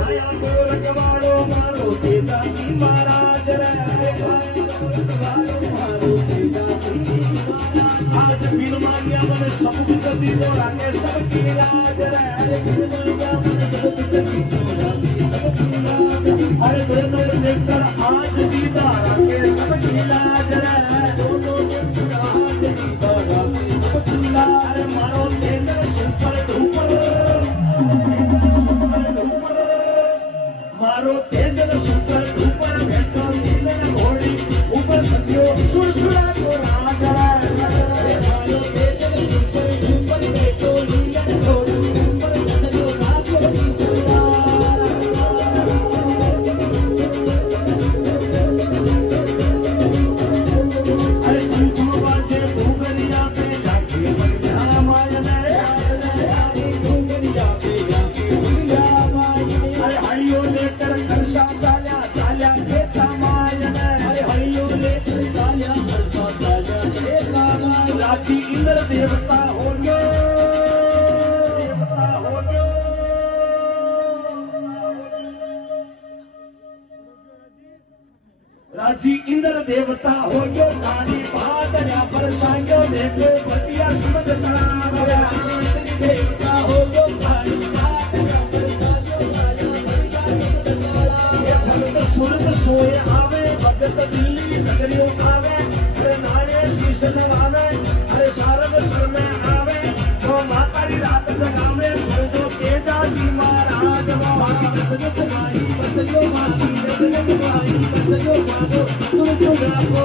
माया को रखवाड़ो मारो तेजाजी महाराज रे मारो तेजाजी आज बिन मांग्या मन सब कुछ दी तो रागे सबकी लाज रे बिन मांग्या मन सब कुछ दी तो रागे सबकी लाज अरे दोनों लेकर आज दीदा रागे सबकी लाज रे दोनों लेकर आज दीदा रागे सबकी लाज अरे मारो तेज सुपर धूपर मारो तेज सुपर धूपर बैठो नीलन घोड़ी ऊपर सत्यो सुरसुरा को राज मारो तेज सुपर धूपर बैठो नीलन घोड़ी ऊपर सत्यो राज को अरे चूको बाजे भूगरिया पे जाके बढ़िया मायन भूगरिया पे जाके बढ़िया मायन अरे हरियो लेकर करसा चाल्या चाल्या खेता मायन अरे हरियो लेकर चाल्या करसा चाल्या खेता मायन राजी इंद्र देवता हो गयो राजी इंद्र देवता हो गयो नानी भादया पर सांगो देखो बतिया समझ तड़ा देवता हो गयो नानी भादया पर सांगो ये भक्त सुरत सोए आवे भगत दिल्ली नगरियों आवे अरे नारे शीश नवावे अरे सारब सर में आवे तो माता री रात जगावे जो तेजाजी महाराज बसजो माई बसजो माई बसजो माई बसजो माधो तुम चुगला को